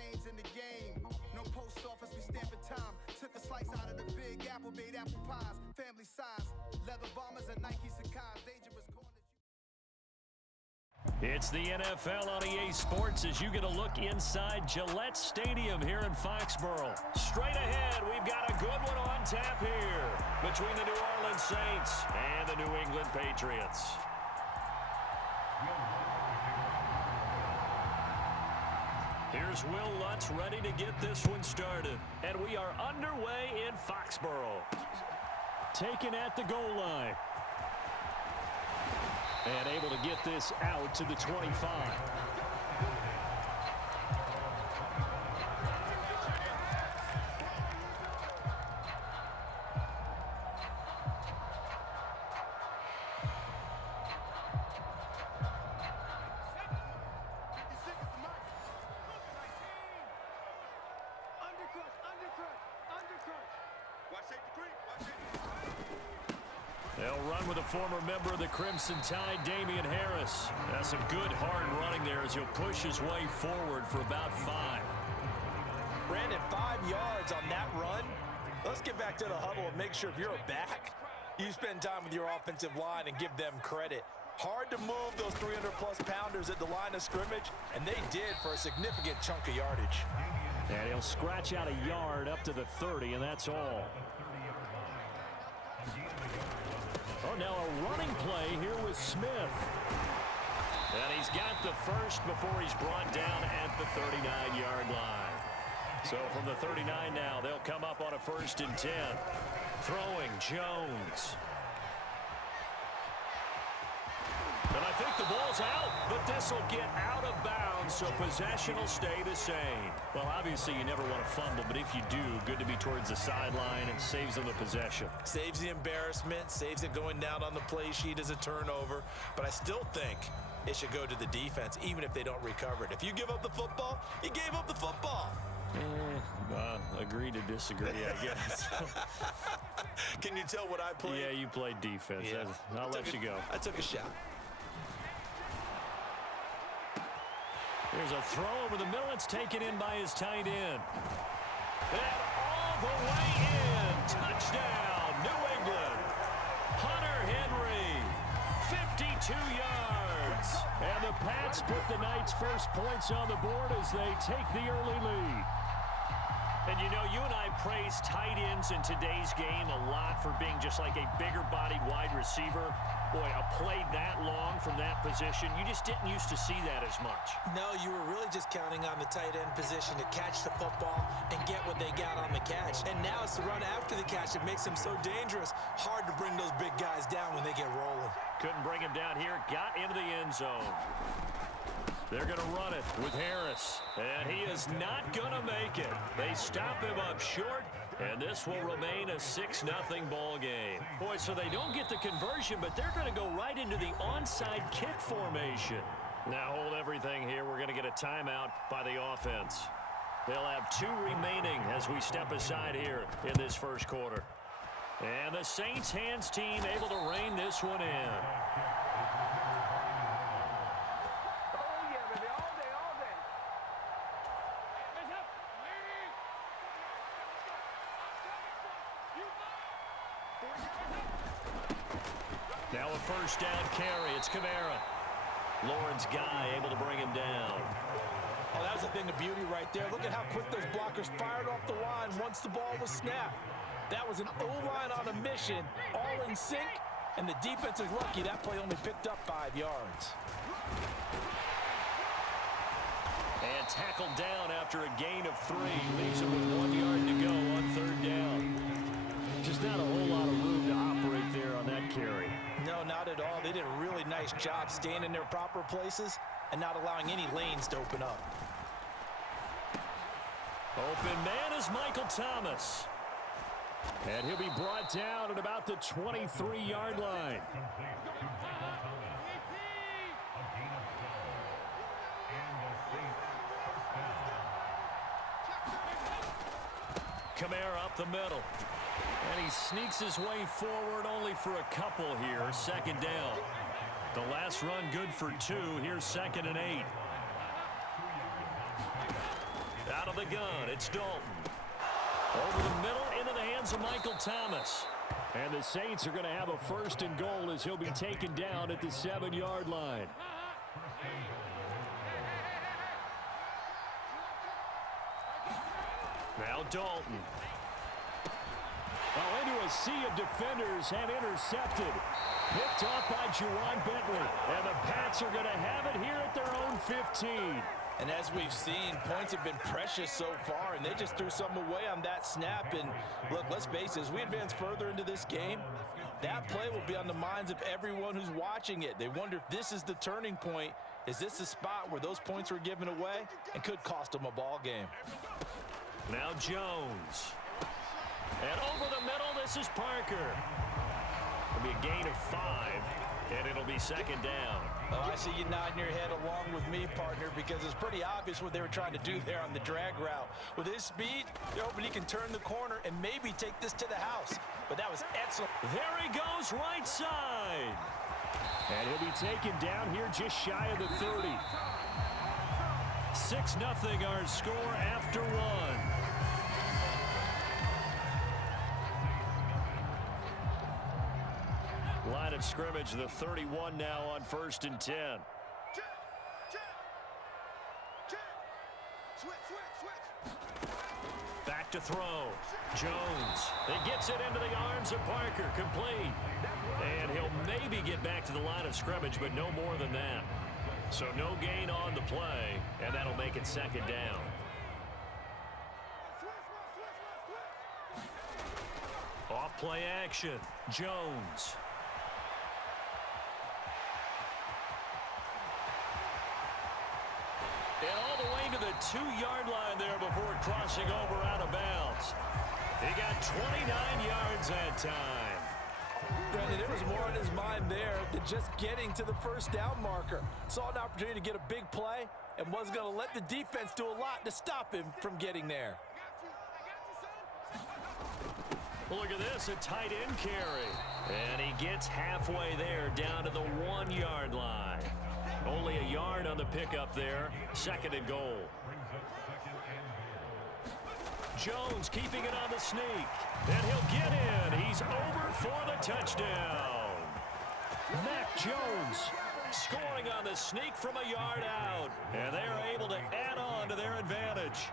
change in the game. No post office, we stamping time. Took a slice out of the big apple, made apple pies. Family size, leather bombers and Nike Sacai's. Dangerous corners. It's the NFL on EA Sports as you get a look inside Gillette Stadium here in Foxborough. Straight ahead, we've got a good one on tap here between the New Orleans Saints and the New England Patriots. Here's Will Lutz ready to get this one started. And we are underway in Foxborough. Taken at the goal line. And able to get this out to the 25. They'll run with a former member of the Crimson Tide, Damian Harris. That's a good hard running there as he'll push his way forward for about 5. Brandon, 5 yards on that run. Let's get back to the huddle and make sure if you're a back, you spend time with your offensive line and give them credit. Hard to move those 300-plus pounders at the line of scrimmage, and they did for a significant chunk of yardage. And he'll scratch out a yard up to the 30, and that's all. Oh, now a running play here with Smith. And he's got the first before he's brought down at the 39-yard line. So from the 39 now, they'll come up on a 1st and 10. Throwing Jones. And I think the ball's out, but this will get out of bounds, so possession will stay the same. Well, obviously you never want to fumble, but if you do, good to be towards the sideline. It saves them the possession. Saves the embarrassment, saves it going down on the play sheet as a turnover. But I still think it should go to the defense, even if they don't recover it. If you give up the football, you gave up the football. Agree to disagree, I guess. Can you tell what I played? Yeah, you played defense. Yeah. I'll let you go. I took a shot. There's a throw over the middle. It's taken in by his tight end. And all the way in. Touchdown, New England. Hunter Henry, 52 yards. And the Pats put the night's first points on the board as they take the early lead. And, you know, you and I praise tight ends in today's game a lot for being just like a bigger-bodied wide receiver. Boy, a play that long from that position, you just didn't used to see that as much. No, you were really just counting on the tight end position to catch the football and get what they got on the catch. And now it's the run after the catch that makes them so dangerous. Hard to bring those big guys down when they get rolling. Couldn't bring him down here. Got into the end zone. They're going to run it with Harris, and he is not going to make it. They stop him up short, and this will remain a 6-0 ball game. Boy, so they don't get the conversion, but they're going to go right into the onside kick formation. Now hold everything here. We're going to get a timeout by the offense. They'll have 2 remaining as we step aside here in this first quarter. And the Saints hands team able to rein this one in. Now a first down carry. It's Kamara. Lawrence Guy able to bring him down. Oh, that was a thing of beauty right there. Look at how quick those blockers fired off the line once the ball was snapped. That was an O-line on a mission, all in sync, and the defense is lucky that play only picked up 5 yards. And tackled down after a gain of 3. Leaves him with 1 yard to go on 3rd down. Just not a whole lot of room to operate there on that carry. No, not at all. They did a really nice job staying in their proper places and not allowing any lanes to open up. Open man is Michael Thomas. And he'll be brought down at about the 23-yard line. Kamara up the middle. And he sneaks his way forward only for a couple here. 2nd down. The last run good for 2. Here's 2nd and 8. of the gun, it's Dalton. Over the middle, into the hands of Michael Thomas. And the Saints are going to have a 1st and goal as he'll be taken down at the 7-yard line. Now Dalton. Oh, into a sea of defenders and intercepted. Picked off by Juwan Bentley. And the Pats are going to have it here at their own 15. And as we've seen, points have been precious so far, and they just threw some away on that snap. And look, let's face it, as we advance further into this game, that play will be on the minds of everyone who's watching it. They wonder if this is the turning point. Is this the spot where those points were given away and could cost them a ball game? Now Jones. And over the middle, this is Parker. It'll be a gain of 5, and it'll be 2nd down. Oh, I see you nodding your head along with me, partner, because it's pretty obvious what they were trying to do there on the drag route. With his speed, they're hoping he can turn the corner and maybe take this to the house. But that was excellent. There he goes, right side. And he'll be taken down here just shy of the 30. 6-0 our score after 1. Line of scrimmage, the 31 now on 1st and 10. Back to throw. Jones. He gets it into the arms of Parker. Complete. And he'll maybe get back to the line of scrimmage, but no more than that. So no gain on the play, and that'll make it 2nd down. Off play action. Jones. And all the way to the 2-yard line there before crossing over out of bounds. He got 29 yards that time. Brandon, there was more on his mind there than just getting to the 1st down marker. Saw an opportunity to get a big play and wasn't going to let the defense do a lot to stop him from getting there. Look at this, a tight end carry. And he gets halfway there down to the 1-yard line. Only a yard on the pickup there. 2nd and goal. Jones keeping it on the sneak. And he'll get in. He's over for the touchdown. Mac Jones scoring on the sneak from a yard out. And they're able to add on to their advantage.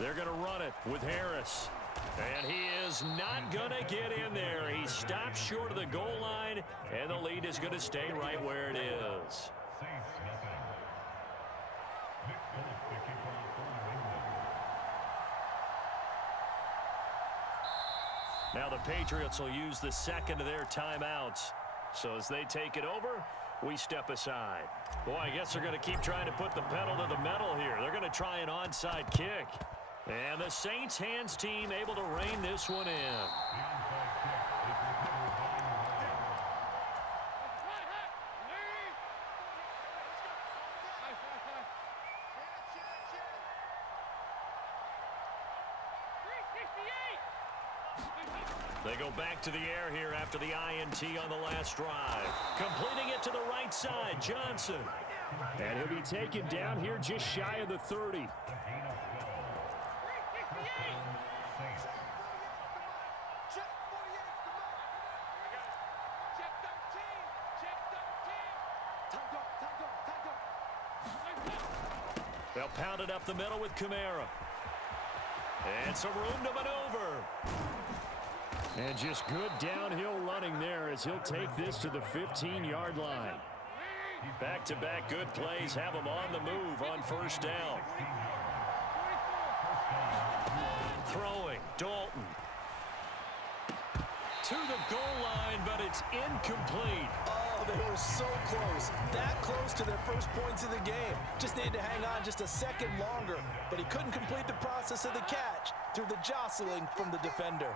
They're going to run it with Harris. And he is not going to get in there. He stops short of the goal line, and the lead is going to stay right where it is. Now the Patriots will use the 2nd of their timeouts. So as they take it over, we step aside. Boy, I guess they're going to keep trying to put the pedal to the metal here. They're going to try an onside kick. And the Saints hands team able to rein this one in. They go back to the air here after the INT on the last drive. Completing it to the right side, Johnson. And he'll be taken down here just shy of the 30. They'll pound it up the middle with Kamara. And some room to maneuver. And just good downhill running there as he'll take this to the 15-yard line. Back-to-back good plays have him on the move on 1st down. Throwing, Dalton. To the goal line, but it's incomplete. Oh, they were so close. That close to their first points of the game. Just needed to hang on just a second longer, but he couldn't complete the process of the catch through the jostling from the defender.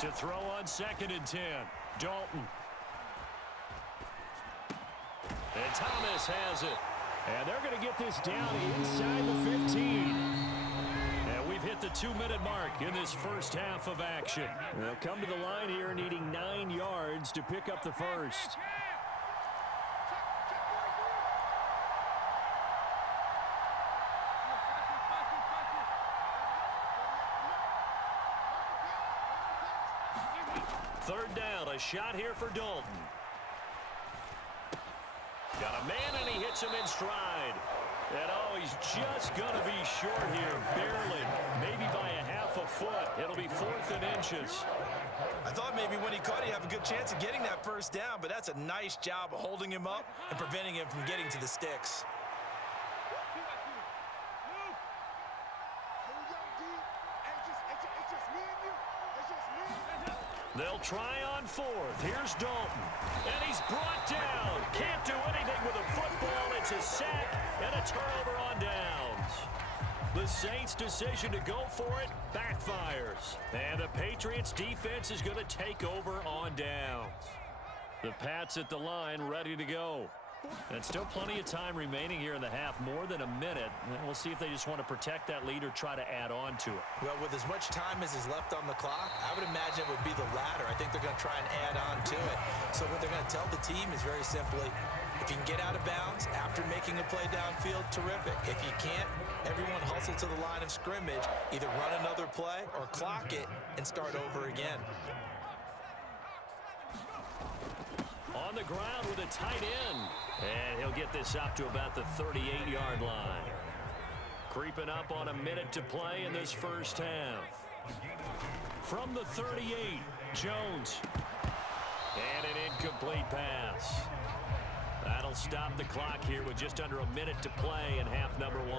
To throw on 2nd and 10, Dalton. And Thomas has it. And they're going to get this down inside the 15. And we've hit the the 2-minute mark in this first half of action. They'll come to the line here needing 9 yards to pick up the first. Third down, a shot here for Dalton. Got a man, and he hits him in stride. And, oh, he's just going to be short here, barely, maybe by a half a foot. It'll be 4th and inches. I thought maybe when he caught it, he'd have a good chance of getting that first down, but that's a nice job of holding him up and preventing him from getting to the sticks. They'll try on 4th. Here's Dalton. And he's brought down. Can't do anything with a football. It's a sack and a turnover on downs. The Saints' decision to go for it backfires. And the Patriots' defense is going to take over on downs. The Pats at the line ready to go. And still plenty of time remaining here in the half, more than a minute. And we'll see if they just want to protect that lead or try to add on to it. Well, with as much time as is left on the clock, I would imagine it would be the latter. I think they're going to try and add on to it. So what they're going to tell the team is very simply, if you can get out of bounds after making a play downfield, terrific. If you can't, everyone hustle to the line of scrimmage, either run another play or clock it and start over again. On the ground with a tight end. And he'll get this up to about the 38-yard line. Creeping up on a minute to play in this first half. From the 38, Jones. And an incomplete pass. That'll stop the clock here with just under a minute to play in half number 1.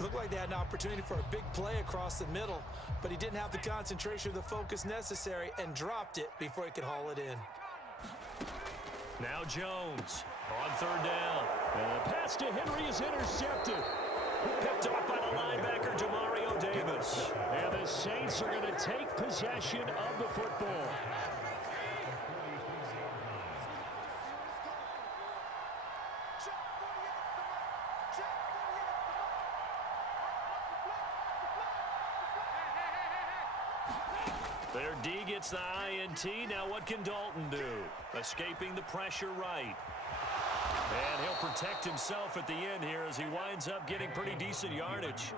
Looked like they had an opportunity for a big play across the middle, but he didn't have the concentration or the focus necessary and dropped it before he could haul it in. Now Jones on 3rd down. And the pass to Henry is intercepted. Picked off by the linebacker, Demario Davis. And the Saints are going to take possession of the football. Their D gets the INT. Now what can Dalton do? Escaping the pressure right. And he'll protect himself at the end here as he winds up getting pretty decent yardage.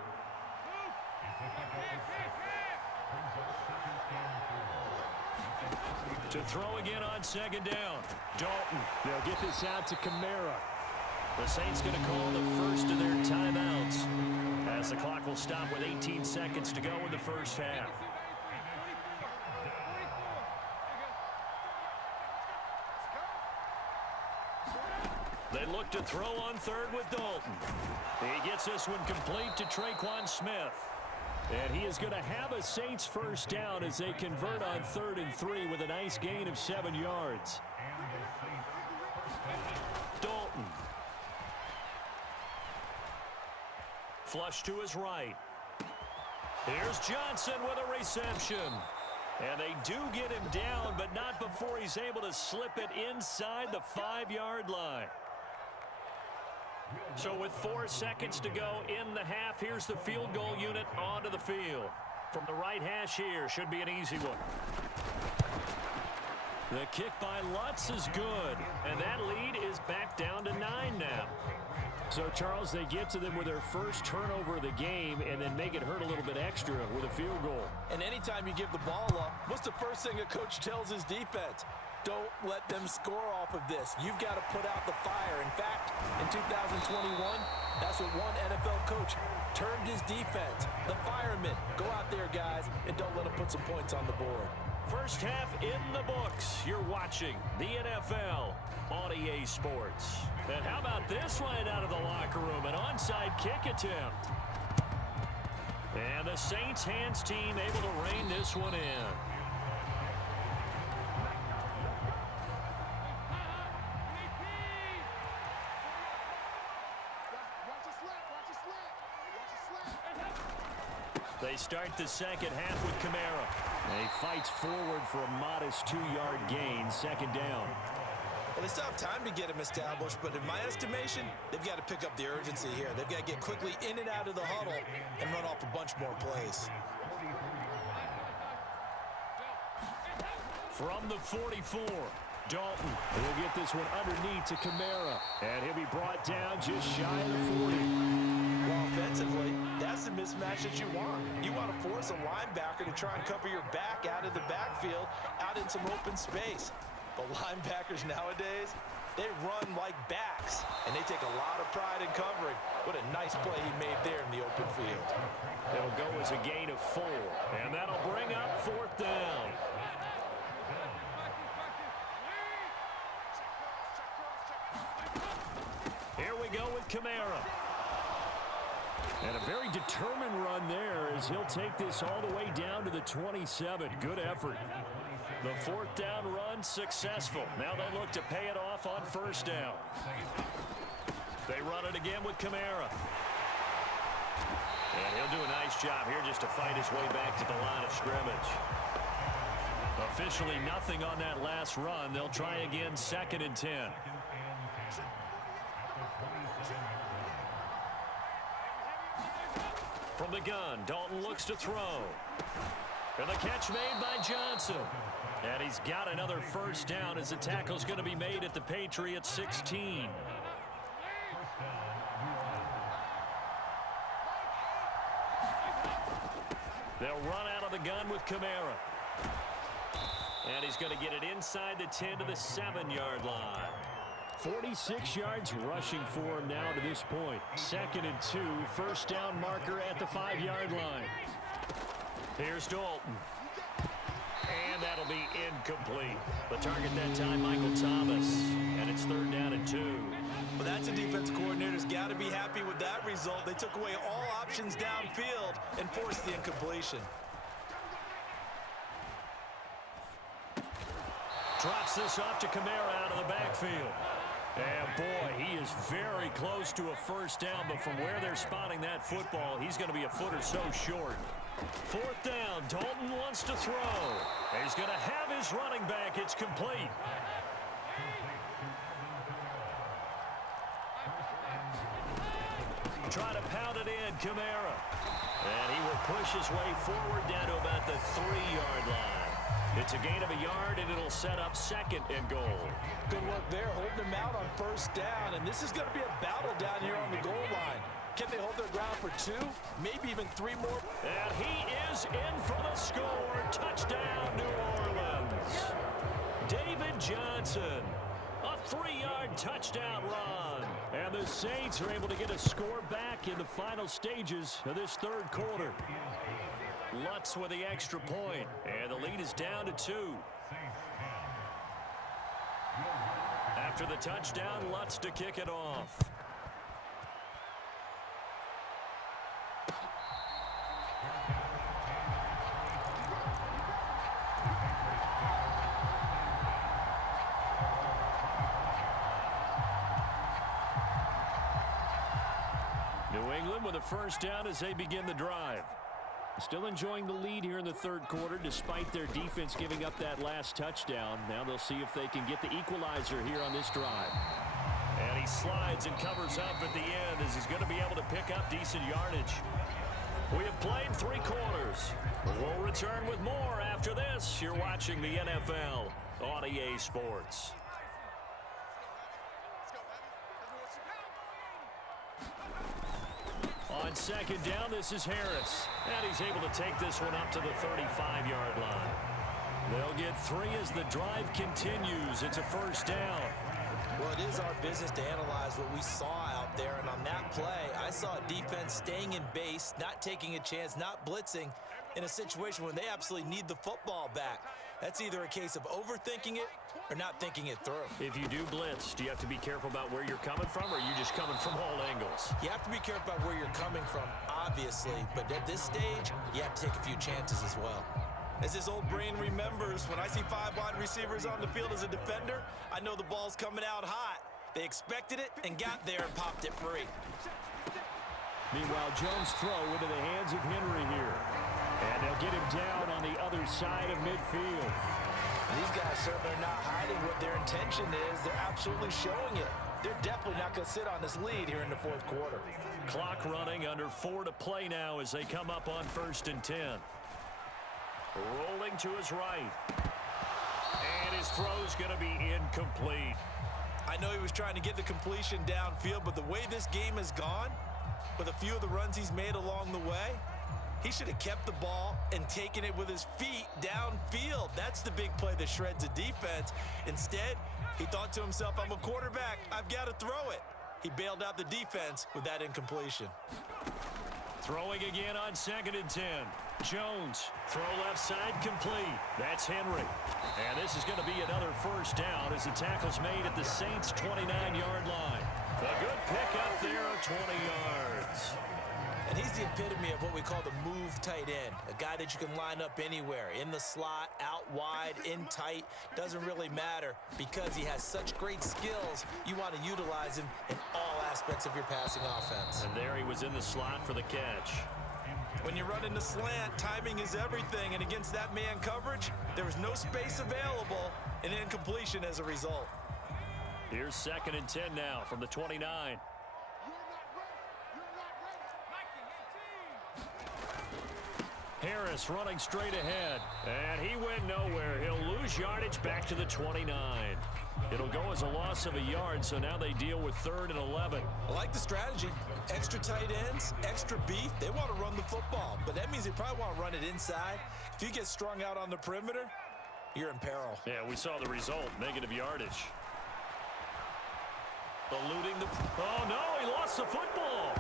To throw again on 2nd down. Dalton. They'll get this out to Kamara. The Saints going to call the first of their timeouts as the clock will stop with 18 seconds to go in the first half. They look to throw on 3rd with Dalton. He gets this one complete to Traquan Smith. And he is going to have a Saints first down as they convert on 3rd and 3 with a nice gain of 7 yards. Dalton. Flush to his right. Here's Johnson with a reception. And they do get him down, but not before he's able to slip it inside the 5-yard line. So with 4 seconds to go in the half, here's the field goal unit onto the field. From the right hash here, should be an easy one. The kick by Lutz is good, and that lead is back down to 9 now. So, Charles, they get to them with their first turnover of the game and then make it hurt a little bit extra with a field goal. And anytime you give the ball up, what's the first thing a coach tells his defense? Don't let them score off of this. You've got to put out the fire. In fact, in 2021, that's what one NFL coach termed his defense. The firemen. Go out there, guys, and don't let them put some points on the board. First half in the books. You're watching the NFL on EA Sports. And how about this right out of the locker room? An onside kick attempt. And the Saints hands team able to rein this one in. They start the second half with Kamara. And he fights forward for a modest 2-yard gain, 2nd down. Well, they still have time to get him established, but in my estimation, they've got to pick up the urgency here. They've got to get quickly in and out of the huddle and run off a bunch more plays. From the 44, Dalton. He'll get this one underneath to Kamara, and he'll be brought down just shy of the 40. Well, offensively, that's the mismatch that you want. You want to force a linebacker to try and cover your back out of the backfield, out in some open space. But linebackers nowadays, they run like backs, and they take a lot of pride in covering. What a nice play he made there in the open field. It'll go as a gain of 4, and that'll bring up 4th down. Here we go with Kamara. And a very determined run there as he'll take this all the way down to the 27. Good effort. The 4th down run successful. Now they look to pay it off on 1st down. They run it again with Kamara. And he'll do a nice job here just to fight his way back to the line of scrimmage. Officially nothing on that last run. They'll try again 2nd and 10. From the gun, Dalton looks to throw. And the catch made by Johnson. And he's got another 1st down as the tackle's going to be made at the Patriots 16. They'll run out of the gun with Kamara. And he's going to get it inside the 10 to the 7-yard line. 46 yards rushing for him now to this point. 2nd and 2, 1st down marker at the 5-yard line. Here's Dalton. And that'll be incomplete. The target that time, Michael Thomas. And it's 3rd down and 2. Well, that's a defense coordinator's got to be happy with that result. They took away all options downfield and forced the incompletion. Drops this off to Kamara out of the backfield. And boy, he is very close to a 1st down, but from where they're spotting that football, he's going to be a foot or so short. 4th down, Dalton wants to throw. He's going to have his running back. It's complete. Try to pound it in, Kamara. And he will push his way forward down to about the 3-yard line. It's a gain of a yard, and it'll set up 2nd and goal. Good work there, holding them out on 1st down, and this is going to be a battle down here on the goal line. Can they hold their ground for 2, maybe even 3 more? And he is in for the score. Touchdown, New Orleans. David Johnson, a 3-yard touchdown run. And the Saints are able to get a score back in the final stages of this 3rd quarter. Lutz with the extra point, and the lead is down to 2. After the touchdown, Lutz to kick it off. New England with a 1st down as they begin the drive. Still enjoying the lead here in the 3rd quarter despite their defense giving up that last touchdown. Now they'll see if they can get the equalizer here on this drive. And he slides and covers up at the end as he's going to be able to pick up decent yardage. We have played 3 quarters. We'll return with more after this. You're watching the NFL on EA Sports. On 2nd down, this is Harris. And he's able to take this one up to the 35-yard line. They'll get 3 as the drive continues. It's a 1st down. Well, it is our business to analyze what we saw out there. And on that play, I saw a defense staying in base, not taking a chance, not blitzing in a situation when they absolutely need the football back. That's either a case of overthinking it or not thinking it through. If you do blitz, do you have to be careful about where you're coming from, or are you just coming from all angles? You have to be careful about where you're coming from, obviously. But at this stage, you have to take a few chances as well. As his old brain remembers, when I see 5 wide receivers on the field as a defender, I know the ball's coming out hot. They expected it and got there and popped it free. Meanwhile, Jones' throw into the hands of Henry here. And they'll get him down on the other side of midfield. These guys certainly are not hiding what their intention is. They're absolutely showing it. They're definitely not going to sit on this lead here in the fourth quarter. Clock running, under 4 to play now as they come up on 1st and 10. Rolling to his right. And his throw's going to be incomplete. I know he was trying to get the completion downfield, but the way this game has gone, with a few of the runs he's made along the way, he should have kept the ball and taken it with his feet downfield. That's the big play that shreds a defense. Instead, he thought to himself, I'm a quarterback. I've got to throw it. He bailed out the defense with that incompletion. Throwing again on 2nd and 10. Jones, throw left side complete. That's Henry. And this is going to be another first down as the tackle's made at the Saints' 29-yard line. A good pickup there of 20 yards. And he's the epitome of what we call the move tight end, a guy that you can line up anywhere, in the slot, out wide, in tight, doesn't really matter because he has such great skills. You want to utilize him in all aspects of your passing offense. And there he was in the slot for the catch. When you're running the slant, timing is everything, and against that man coverage, there was no space available, and incompletion as a result. Here's 2nd and 10 now from the 29. Harris running straight ahead, and he went nowhere. He'll lose yardage back to the 29. It'll go as a loss of a yard, so now they deal with 3rd and 11. I like the strategy. Extra tight ends, extra beef. They want to run the football, but that means they probably want to run it inside. If you get strung out on the perimeter, you're in peril. Yeah, we saw the result, negative yardage. Eluding the... Oh, no, he lost the football.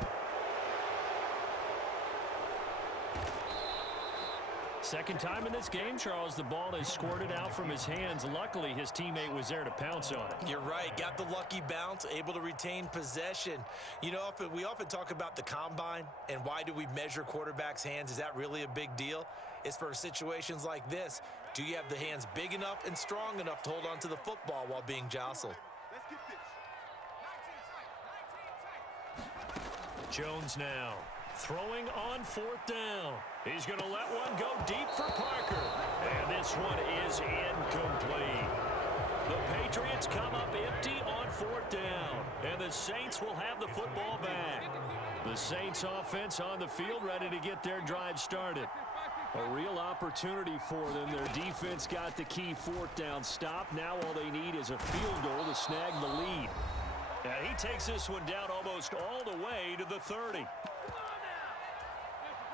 Second time in this game, Charles, the ball has squirted out from his hands. Luckily, his teammate was there to pounce on it. You're right. Got the lucky bounce, able to retain possession. You know, we often talk about the combine and why do we measure quarterbacks' hands. Is that really a big deal? It's for situations like this. Do you have the hands big enough and strong enough to hold on to the football while being jostled? Jones now throwing on 4th down. He's going to let one go deep for Parker. And this one is incomplete. The Patriots come up empty on 4th down. And the Saints will have the football back. The Saints offense on the field ready to get their drive started. A real opportunity for them. Their defense got the key 4th down stop. Now all they need is a field goal to snag the lead. And he takes this one down almost all the way to the 30.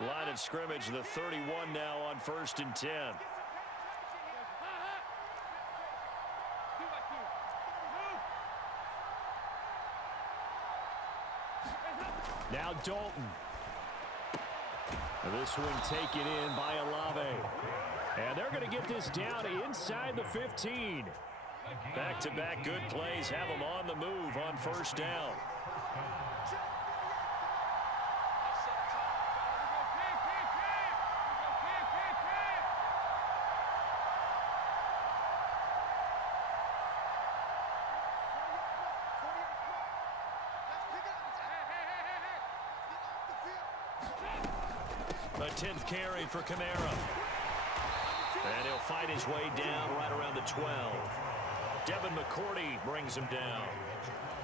Line of scrimmage, the 31 now on 1st and 10. Now Dalton. This one taken in by Olave. And they're going to get this down inside the 15. Back-to-back good plays have them on the move on 1st down. A 10th carry for Kamara. And he'll fight his way down right around the 12. Devin McCourty brings him down.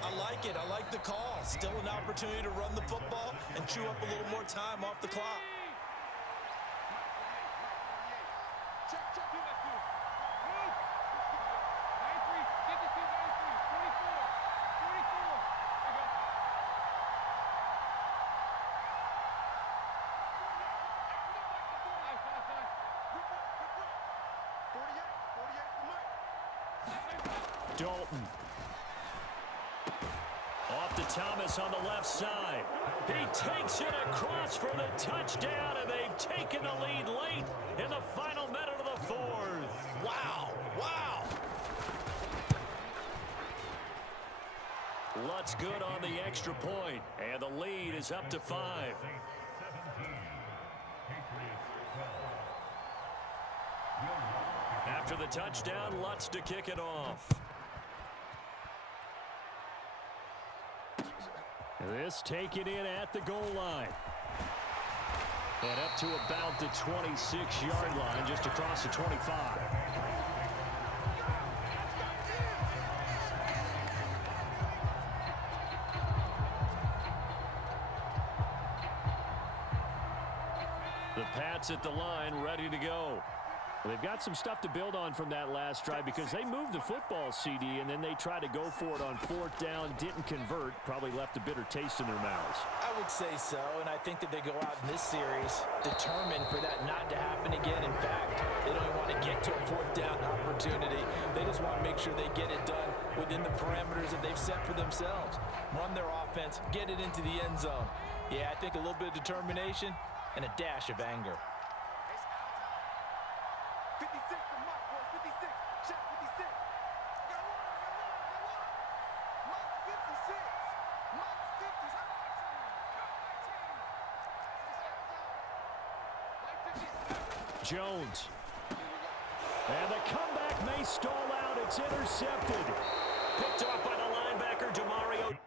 I like it. I like the call. Still an opportunity to run the football and chew up a little more time off the clock. Dalton. Off to Thomas on the left side. He takes it across for the touchdown, and they've taken the lead late in the final minute of the 4th. Wow. Wow. Lutz good on the extra point, and the lead is up to 5. After the touchdown, Lutz to kick it off. This taken in at the goal line. And up to about the 26-yard line, just across the 25. The Pats at the line, ready to go. Well, they've got some stuff to build on from that last drive because they moved the football, CD, and then they tried to go for it on fourth down, didn't convert, probably left a bitter taste in their mouths. I would say so, and I think that they go out in this series determined for that not to happen again. In fact, they don't even want to get to a fourth down opportunity. They just want to make sure they get it done within the parameters that they've set for themselves. Run their offense, get it into the end zone. Yeah, I think a little bit of determination and a dash of anger. 56 for Mike, boys. 56. Shot 56. Got one. Mike 56. Mike 56. Jones. And the comeback may stall out. It's intercepted. Picked off by the linebacker, DeMario.